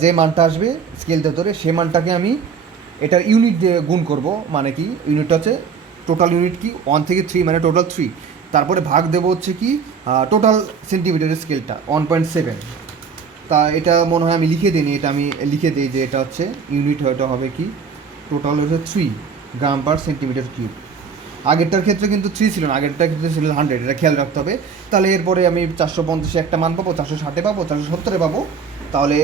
যে মানটা আসবে স্কেল দিয়ে ধরে সে মানটাকে আমি এটার ইউনিট দিয়ে গুণ করব। মানে কি ইউনিটটা হচ্ছে টোটাল ইউনিট কি 1 থেকে 3, মানে টোটাল 3। তারপরে ভাগ দেবো হচ্ছে কি টোটাল সেন্টিমিটারের স্কেলটা 1.7। তা এটা মনে হয় আমি লিখে দিইনি, এটা আমি লিখে দিই যে এটা হচ্ছে ইউনিট, এটা হবে কি টোটাল হচ্ছে 3 গ্রাম পার সেন্টিমিটার কিউব। আগেরটার ক্ষেত্রে কিন্তু 3 ছিল না, আগেরটার ক্ষেত্রে ছিল 100, এটা খেয়াল রাখতে হবে। তাহলে এরপরে আমি 450 একটা মান পাবো, 460 পাবো, 470 পাবো। তাহলে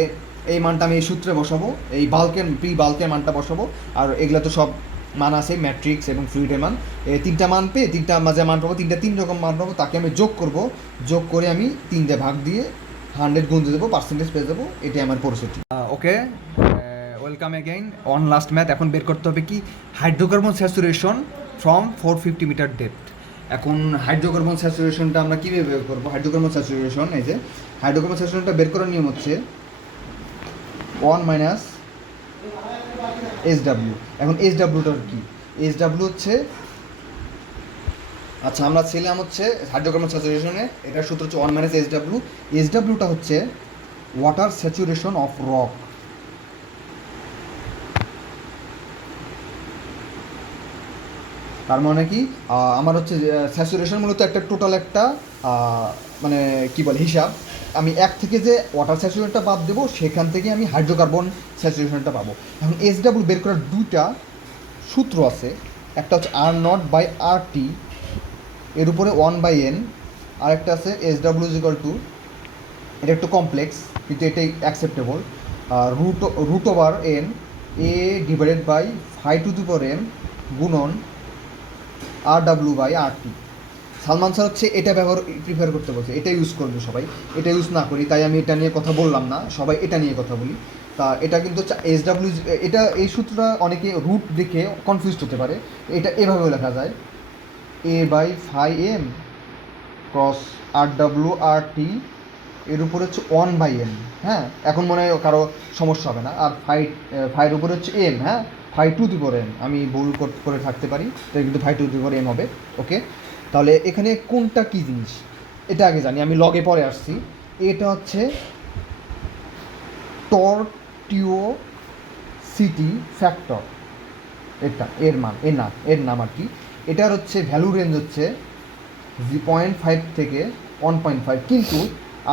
এই মানটা আমি এই সূত্রে বসাবো, এই বাল্কের মানটা বসাবো। আর এগুলো তো সব মান আছে, ম্যাট্রিক্স এবং ফ্লুইডের মান। এই তিনটা মান পেয়ে তিনটা মাঝে মান পাবো, তিন রকম মান পাবো, তাকে আমি যোগ করব। যোগ করে আমি 3 দিয়ে ভাগ দিয়ে 100 গুণতে দেবো, পার্সেন্টেজ পেয়ে দেবো। এটাই আমার পরিস্থিতি। Okay, welcome again. On last math এখন বের করতে হবে কি hydrocarbon saturation from 450 metre depth. এখন হাইড্রোকার্বন স্যাচুরেশনটা আমরা কীভাবে বের করবো? হাইড্রোকার্বন স্যাচুরেশন, এই যে হাইড্রোকার্বন স্যাচুরেশনটা বের করার নিয়ম হচ্ছে 1 মাইনাস SW। এখন SWটার কি? SW হচ্ছে, আচ্ছা আমরা ছিলাম হচ্ছে হাইড্রোকার্বন স্যাচুরেশনে, এটার সূত্র হচ্ছে 1 মাইনাস SW। SWটা হচ্ছে ওয়াটার স্যাচুরেশন অফ রক। তার মানে কি আমার হচ্ছে স্যাচুরেশন মূলত একটা টোটাল একটা মানে কি বলে হিসাব। আমি এক থেকে যে ওয়াটার স্যাচুরেশনটা বাদ দেবো সেখান থেকে আমি হাইড্রোকার্বন স্যাচুরেশনটা পাবো। এখন SW বের করার দুইটা সূত্র আছে, একটা হচ্ছে R0/RT এর উপরে 1/N, আর একটা আছে SW = এটা একটু কমপ্লেক্স কিন্তু এটাই acceptable, root over N A/5m গুণন RW/RT। সালমান স্যার হচ্ছে এটা প্রিফার করতে বলছে, এটা ইউজ করবে সবাই, এটা ইউজ না করি তাই আমি এটা নিয়ে কথা বললাম না, সবাই এটা নিয়ে কথা বলি। তা এটা কিন্তু SW, এটা এই সূত্রটা অনেকে রুট দেখে কনফিউজড হতে পারে। এটা এভাবেও লেখা যায় A/5m ক্রস RW/RT এর উপরে হচ্ছে 1/n। হ্যাঁ, এখন মনে হয় কারো সমস্যা হবে না। আর ফাইয়ের উপরে হচ্ছে m, হ্যাঁ 5m, আমি ভুল করে থাকতে পারি, তাই কিন্তু 5m হবে। ওকে, তাহলে এখানে কোনটা কী জিনিস এটা আগে জানি, আমি লগে পরে আসছি। এটা হচ্ছে টর্টিওসিটি ফ্যাক্টর, এটা এর নাম আর কি। এটার হচ্ছে ভ্যালু রেঞ্জ হচ্ছে 0.5 থেকে 1.5, কিন্তু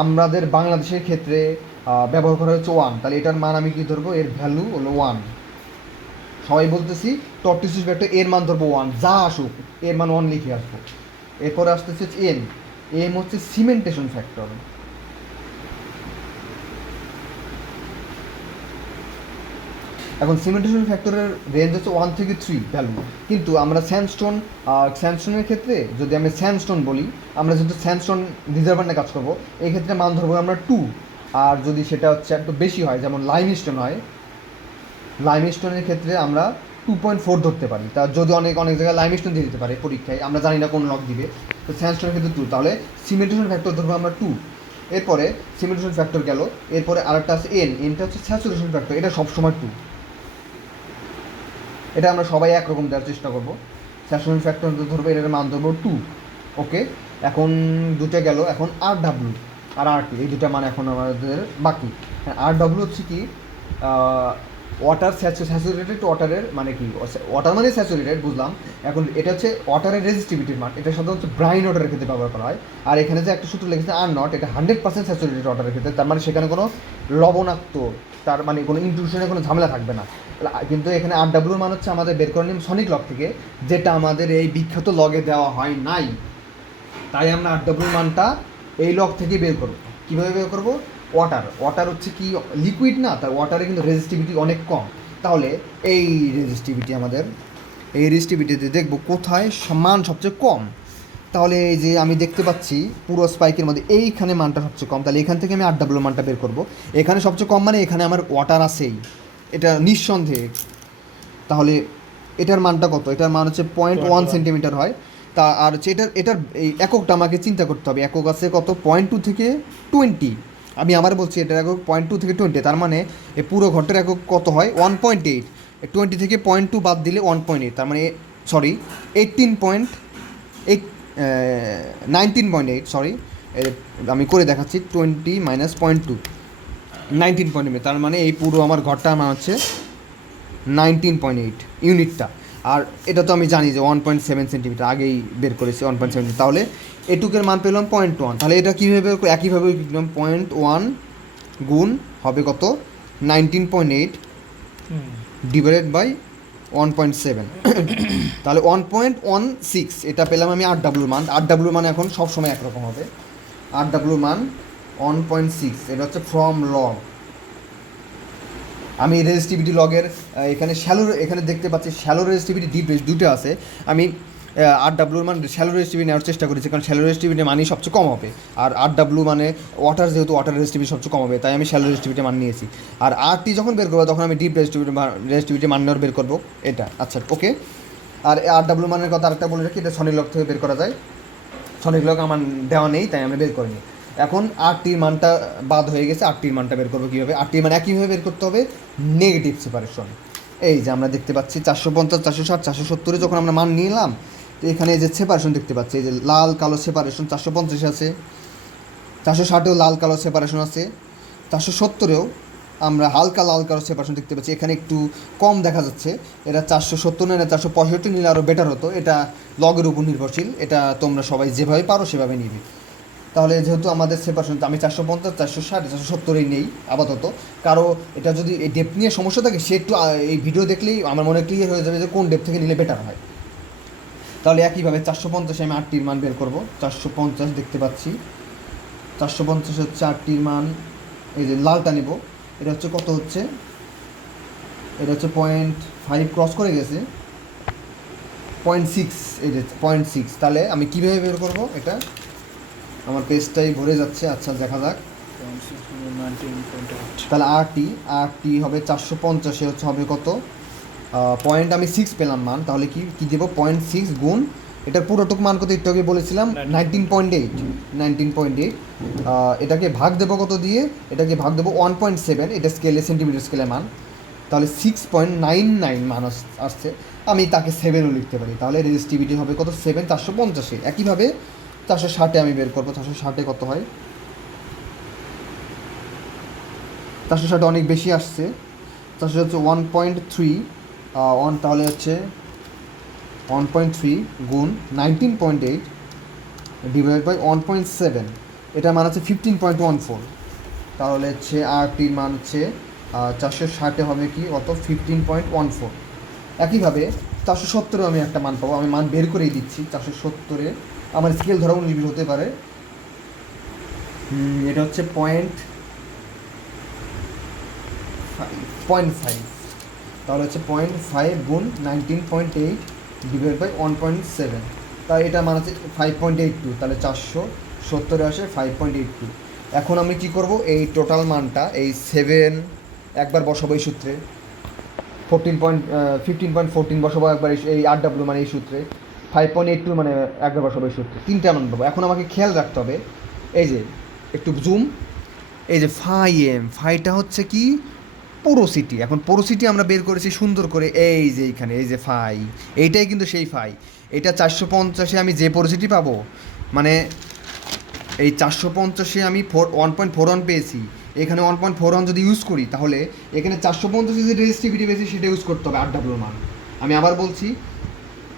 আমাদের বাংলাদেশের ক্ষেত্রে ব্যবহার করা হচ্ছে 1। তাহলে এটার মান আমি কী ধরবো? এর ভ্যালু হলো 1। সবাই বলতেছি টর্টিওসিটি ফ্যাক্টর, এর মান ধরবো 1, যা আসুক এর মান 1 লিখে আসবো। এরপরে আসতেছে এম হচ্ছে সিমেন্টেশন ফ্যাক্টর। এখন সিমেন্টেশন ফ্যাক্টরের রেঞ্জ হচ্ছে 1 থেকে 3 ভ্যালু, কিন্তু আমরা স্যান্ডস্টোনের ক্ষেত্রে যদি আমি স্যান্ডস্টোন বলি, আমরা যেহেতু স্যান্ডস্টোন রিজার্ভার নিয়ে কাজ করবো, এই ক্ষেত্রে মান ধরবো আমরা 2। আর যদি সেটা হচ্ছে একটু বেশি হয়, যেমন লাইমস্টোন হয়, লাইমস্টোনের ক্ষেত্রে আমরা 2.4 ধরতে পারি। তা যদি অনেক জায়গায় লাইমস্টোন দিয়ে দিতে পারে পরীক্ষায়, আমরা জানি না কোন লক দিবে, তো স্যান্ডস্টোনের ক্ষেত্রে 2, তাহলে সিমেন্টেশন ফ্যাক্টর ধরবো আমরা 2। এরপরে সিমেন্টেশন ফ্যাক্টর গেল, এরপরে আরেকটা আছে এনটা হচ্ছে স্যাচুরেশন ফ্যাক্টর, এটা সবসময় 2। এটা আমরা সবাই একরকম দেওয়ার চেষ্টা করবো। স্যাচুরেশন ফ্যাক্টর ধরবো, এটার মান ধরবো 2। ওকে, এখন দুটো গেল। এখন RW আর RT, এই দুটো মান এখন আমাদের বাকি। RW হচ্ছে কি ওয়াটার স্যাচুরেটেড ওয়াটারের মানে কি, ওয়াটার মানে স্যাচুরেটেড বুঝলাম। এখন এটা হচ্ছে ওয়াটারের রেজিস্টিভিটির মান, এটা সাধারণত ব্রাইন ওয়াটারের ক্ষেত্রে ব্যবহার করা হয়। আর এখানে যে একটা সূত্র লিখেছে R0, এটা 100% স্যাচুরেটেড ওয়াটারের ক্ষেত্রে, তার মানে সেখানে কোনো লবণাক্ত, তার মানে কোনো ইনক্লুশনের কোনো ঝামেলা থাকবে না। কিন্তু এখানে RWর মান হচ্ছে আমাদের বের করে নিম সনিক লগ থেকে, যেটা আমাদের এই বিখ্যাত লগে দেওয়া হয় নাই। তাই আমরা RWর মানটা এই লগ থেকে বের করবো। কীভাবে বের করবো? ওয়াটার হচ্ছে কি লিকুইড না, তার ওয়াটারে কিন্তু রেজিস্টিভিটি অনেক কম। তাহলে এই রেজিস্টিভিটিতে দেখবো কোথায় মান সবচেয়ে কম। তাহলে এই যে আমি দেখতে পাচ্ছি পুরো স্পাইকের মধ্যে এইখানে মানটা সবচেয়ে কম, তাহলে এখান থেকে আমি RW মানটা বের করবো। এখানে সবচেয়ে কম মানে এখানে আমার ওয়াটার আছেই, এটা নিঃসন্দেহে। তাহলে এটার মানটা কত? এটার মান হচ্ছে 0.1 সেন্টিমিটার হয়। তা আর হচ্ছে এটার এই এককটা আমাকে চিন্তা করতে হবে। একক আছে কত 0.2 থেকে 20, আমি আবার বলছি এটার একক 0.2 থেকে 20, তার মানে এই পুরো ঘরটার একক কত হয় 1.8, 20 থেকে 0.2 বাদ দিলে 1.8, তার মানে সরি 18.8, 19.8, সরি আমি করে দেখাচ্ছি 20 মাইনাস 0.2, 19.8, তার মানে এই পুরো আমার ঘরটা আমার হচ্ছে 19.8 ইউনিটটা। আর এটা তো আমি জানি যে 1.7 সেন্টিমিটার আগেই বের করেছি 1.7, তাহলে এটুকের মান পেলাম 0.1, তাহলে এটা কীভাবে একইভাবে লিখলাম 0.1 গুণ হবে কত 19.8 ডিভাইডেড বাই 1.7, তাহলে 1.16, এটা পেলাম আমি RW মান। RW মান এখন সবসময় একরকম হবে, RW মান 1.6, এটা হচ্ছে ফ্রম লগ। আমি রেজিস্টিভিটি লগের এখানে এখানে দেখতে পাচ্ছি শ্যালো রেজিস্টিভিটি ডিপ দুটো আছে। আমি RW মান শ্যালো রেজিস্টিভিটি নেওয়ার চেষ্টা করেছি, কারণ শ্যালো রেজিস্টিভিটি মানই সবচেয়ে কম হবে, আর RW মানে ওয়াটার, যেহেতু ওয়াটার রেজিস্টিভিটি সবচেয়ে কম হবে, তাই আমি শ্যালো রেজিস্টিভিটি মান নিয়েছি। আর RT যখন বের করবো তখন আমি ডিপ রেজিস্টিভিটি মান নেওয়ার বের করবো এটা। আচ্ছা ওকে। আর RW মানের কথা আরেকটা বলে রাখি, এটা সনিক লগ থেকে বের করা যায়, সনিক লগ আমার দেওয়া নেই তাই আমরা বের করিনি। এখন RTর মানটা বাদ হয়ে গেছে, RTর মানটা বের করবো কীভাবে, RTর মান একইভাবে বের করতে হবে, নেগেটিভ সেপারেশন। এই যে আমরা দেখতে পাচ্ছি 450, 460, 470 যখন আমরা মান নিলাম, তো এখানে এই যে সেপারেশন দেখতে পাচ্ছি, এই যে লাল কালো সেপারেশন 450 আছে, 460এও লাল কালো সেপারেশন আছে, 470এও আমরা হালকা লাল কালো সেপারেশন দেখতে পাচ্ছি। এখানে একটু কম দেখা যাচ্ছে, এটা 470 না 465 নিলে আরও বেটার হতো, এটা লগের উপর নির্ভরশীল, এটা তোমরা সবাই যেভাবে পারো সেভাবে নিবে। তাহলে যেহেতু আমাদের সেপারেশন, আমি 450, 460, 470 নেই আপাতত। কারো এটা যদি এই ডেপ নিয়ে সমস্যা থাকে, সে একটু এই ভিডিও দেখলেই আমার মনে ক্লিয়ার হয়ে যাবে যে কোন ডেপ থেকে নিলে বেটার হয়। তাহলে একইভাবে 450 আমি RTর মান বের করবো, 450 দেখতে পাচ্ছি, 450 হচ্ছে RTর মান, এই যে লালটা নেব, এটা হচ্ছে কত হচ্ছে, এটা হচ্ছে 0.5 ক্রস করে গেছে, 0.6, এই যে 0.6, তাহলে আমি কীভাবে বের করবো এটা, আমার পেজটাই ভরে যাচ্ছে। আচ্ছা দেখা যাক, তাহলে RT হবে 450, হচ্ছে হবে কত পয়েন্ট, আমি 6 পেলাম মান, তাহলে কি দেবো 0.6 গুণ এটার পুরোটুক মান কত একটু আগে বলেছিলাম 19.8, এটাকে ভাগ দেবো কত দিয়ে, এটাকে ভাগ দেবো 1.7, এটা স্কেলে সেন্টিমিটার স্কেলের মান, তাহলে 6.99 মান আসছে, আমি তাকে 7ও লিখতে পারি, তাহলে রেজিস্টিভিটি হবে কত 7, 450। একইভাবে 460 আমি বের করবো, 460 কত হয়, 460 অনেক বেশি আসছে, 460 হচ্ছে 1.3, তাহলে হচ্ছে 1.3 গুণ 19.8 ডিভাইড বাই 1.7, এটা মান হচ্ছে 15.14, তাহলে হচ্ছে RTর মান হচ্ছে 460 হবে কি কত 15.14। একইভাবে 470 আমি একটা মান পাবো, আমি মান বের করেই দিচ্ছি। 470 আমার স্কেল ধরা 19 হতে পারে, এটা হচ্ছে 0.5, তাহলে হচ্ছে 0.5 গুণ 19.8 ডিভাইড বাই 1.7, তাই এটা মানে হচ্ছে 5.82, তাহলে 470 আসে 5.82। এখন আমি কি করব, এই টোটাল মানটা এই 7 একবার বসাবো এই সূত্রে, 15.14 বসাবো একবার এই RW মানে এই সূত্রে, 5.82 মানে একবার বসাবো এই সূত্রে, তিনটা মান পাবো। এখন আমাকে খেয়াল রাখতে হবে, এই যে একটু জুম, এই যে ফাইটা হচ্ছে কি পোরোসিটি। এখন পোরোসিটি আমরা বের করেছি সুন্দর করে, এই যে এইখানে এই যে ফাই, এইটাই কিন্তু সেই ফাই। এটা 450-এ আমি যে পোরোসিটি পাবো, মানে এই 450-এ আমি 1.41 পেয়েছি, এখানে 1.41 যদি ইউজ করি, তাহলে এখানে 450 যে রেজিস্টিভিটি পেয়েছি সেটা ইউজ করতে হবে RW মান। আমি আবার বলছি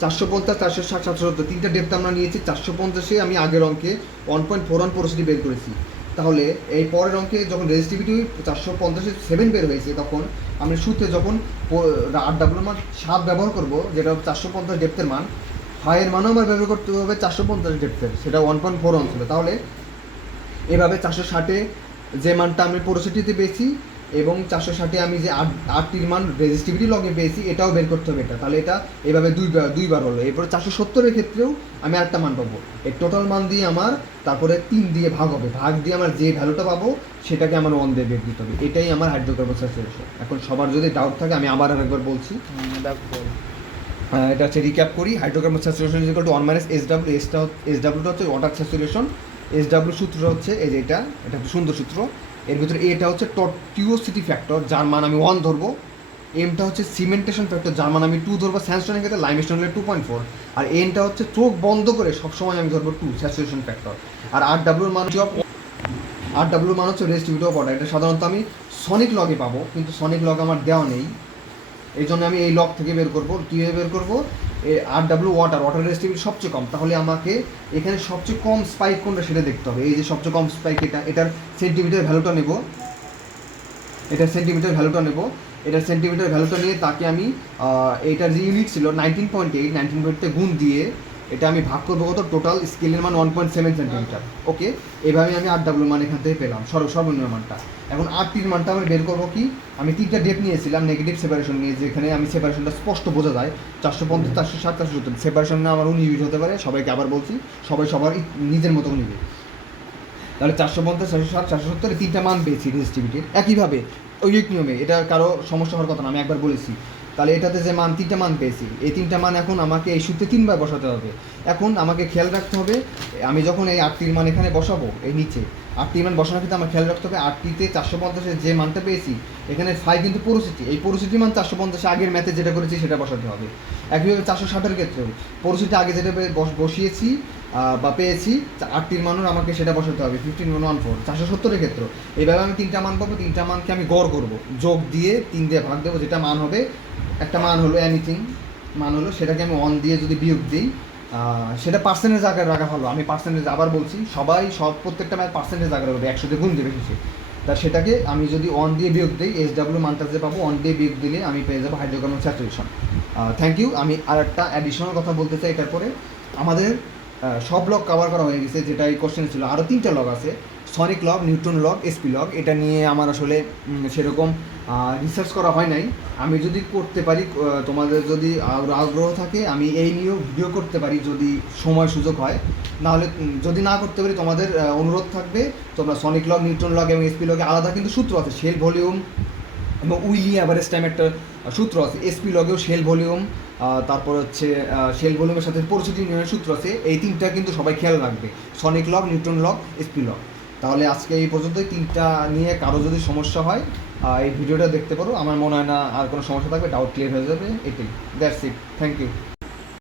450, 460, 470 তিনটা ডেপথ আমরা নিয়েছি। 450-এ আমি আগের অঙ্কে 1.41 পোরোসিটি বের করেছি, তাহলে এই পরের অঙ্কে যখন রেজিস্টিভিটি 450-এ 7 বের হয়েছে, তখন আমি সূত্রে যখন RW মান 7 ব্যবহার করব, যেটা 450 ডেপথের মান, ফাইয়ের মানও আমার ব্যবহার করতে হবে 450 ডেপথের, সেটা 1.41 ছিল। তাহলে এভাবে 460-এ যে মানটা আমি পোরোসিটিতে পেয়েছি এবং 460-এ আমি যে RTর মান রেজিস্টিভিটি লগে পেয়েছি, এটাও বের করতে হবে এটা, তাহলে এটা এভাবে দুইবার হলো। এরপরে 470-এর ক্ষেত্রেও আমি আরেকটা মান পাবো, এই টোটাল মান দিয়ে আমার তারপরে 3 দিয়ে ভাগ হবে, ভাগ দিয়ে আমার যে ভ্যালুটা পাবো সেটাকে আমার 1 দিয়ে বের দিতে হবে। এটাই আমার হাইড্রোকার্বন স্যাচুরেশন। এখন সবার যদি ডাউট থাকে আমি আবার আরেকবার বলছি, এটা হচ্ছে রিক্যাপ করি, hydrocarbon saturation is equal two 1 - SW। এসডাব্লিউটা হচ্ছে ওয়াটার স্যাচুরেশন, এসডাব্লিউ সূত্রটা হচ্ছে এই যে এটা একটা সুন্দর সূত্র। এর ভিতরে এটা হচ্ছে টর্টিওসিটি ফ্যাক্টর, যার মান আমি 1 ধরবো। এমটা হচ্ছে সিমেন্টেশন ফ্যাক্টর, যার মান আমি 2 ধরবো স্যান্ডস্টোনের ক্ষেত্রে, লাইমস্টোন হলে 2.4। আর এনটা হচ্ছে চোখ বন্ধ করে সবসময় আমি ধরবো 2 স্যাচুরেশন ফ্যাক্টর। আর RW মান হচ্ছে রেসিস্টিভিটি অফ ওয়াটার। এটা সাধারণত আমি সনিক লগে পাবো, কিন্তু সনিক লগ আমার দেওয়া নেই, এই জন্য আমি এই লগ থেকে বের করবো। কীভাবে বের করবো? RW ওয়াটার রেসিস্টিভিটি সবচেয়ে কম, তাহলে আমাকে এখানে সবচেয়ে কম স্পাইক কোনটা সেটা দেখতে হবে। এই যে সবচেয়ে কম স্পাইক এটার সেন্টিমিটার ভ্যালুটা নেব, এটার সেন্টিমিটার ভ্যালুটা নিয়ে তাকে আমি এটার যে ইউনিট ছিল 19.8 গুণ দিয়ে এটা আমি ভাগ করবো কত, টোটাল স্কেলের মান 1.7 সেন্টিমিটার। ওকে, এভাবে আমি RW মান এখান থেকে পেলাম, সর্বনিম্ন মানটা। এখন RTর মানটা আমি বের করবো কি, আমি 3টা ডেপ নিয়েছিলাম নেগেটিভ সেপারেশন নিয়ে, যেখানে আমি সেপারেশনটা স্পষ্ট বোঝা যায় 450, 460, 470। সেপারেশন না আমার 19 হতে পারে, সবাইকে আবার বলছি, সবাই সবার নিজের মতো নিবে। তাহলে 450, 460, 470 এই 3টা মান পেয়েছি রেজিস্টিভিটির। একইভাবে ঐকিক নিয়মে এটা কারো সমস্যা হওয়ার কথা না, আমি একবার বলেছি। তাহলে এটাতে যে মান 3টা মান পেয়েছি, এই 3টা মান এখন আমাকে এই সূত্রে 3বার বসাতে হবে। এখন আমাকে খেয়াল রাখতে হবে, আমি যখন এই 8টির মান এখানে বসাবো, এই নিচে 8টির মান বসানোর ক্ষেত্রে আমার খেয়াল রাখতে হবে 8টিতে 450-এর যে মানটা পেয়েছি, এখানে ফাই কিন্তু পোরোসিটি, এই পোরোসিটির মান 450 আগের ম্যাথে যেটা করেছি সেটা বসাতে হবে। একইভাবে 460-এর ক্ষেত্রেও পোরোসিটি আগে যেটা বসিয়েছি বা পেয়েছি, 8টির মানও আমাকে সেটা বসাতে হবে 15.14। 470-এর ক্ষেত্রেও এইভাবে আমি 3টা মান পাবো, 3টা মানকে আমি গড় করবো, যোগ দিয়ে 3 দিয়ে ভাগ দেবো, যেটা মান হবে, একটা মান হলো এনিথিং মান হলো, সেটাকে আমি 1 দিয়ে যদি বিয়োগ দিই, সেটা পার্সেন্টেজ আকারে রাখা ভালো। আমি পার্সেন্টেজ আবার বলছি, প্রত্যেকটা ম্যাথ পার্সেন্টেজ আকারে হবে, 100 দিয়ে গুণ দেবে শেষে। তা সেটাকে আমি যদি 1 দিয়ে বিয়োগ দিই, SW মানটা যে পাবো 1 দিয়ে বিয়োগ দিলে আমি পেয়ে যাবো হাইড্রোকার্বন স্যাচুরেশন। Thank you. আমি আর একটা অ্যাডিশনাল কথা বলতে চাই, এটার পরে আমাদের সব লগ কভার করা হয়ে গেছে, যেটা এই কোশ্চেন ছিল। আরও 3টা লগ আছে, Sonic log, Newton log, SP log. এটা নিয়ে আমার আসলে সেরকম রিসার্চ করা হয় নাই। আমি যদি করতে পারি, তোমাদের যদি আগ্রহ থাকে, আমি এই নিয়েও ভিডিও করতে পারি যদি সময় সুযোগ হয়। নাহলে যদি না করতে পারি, তোমাদের অনুরোধ থাকবে তোমরা সনিক লগ, নিউটন লগ এবং SP লগে আলাদা কিন্তু সূত্র আছে, শেল ভলিউম এবং উইলি অ্যাভারেজ টাইম একটা সূত্র আছে। SP লগেও শেল ভলিউম, তারপর হচ্ছে শেল ভলিউমের সাথে পোরোসিটি নিয়মের সূত্র আছে। এই 3টা কিন্তু সবাই খেয়াল রাখবে, Sonic log, Newton log, SP log. তাহলে আজকে এই পর্যন্তই। 3টা নিয়ে কারো যদি সমস্যা হয় এই ভিডিওটা দেখতে পারো, আমার মনে হয় না আর কোনো সমস্যা থাকবে, ডাউট ক্লিয়ার হয়ে যাবে। এটাই, দ্যাটস ইট, থ্যাংক ইউ।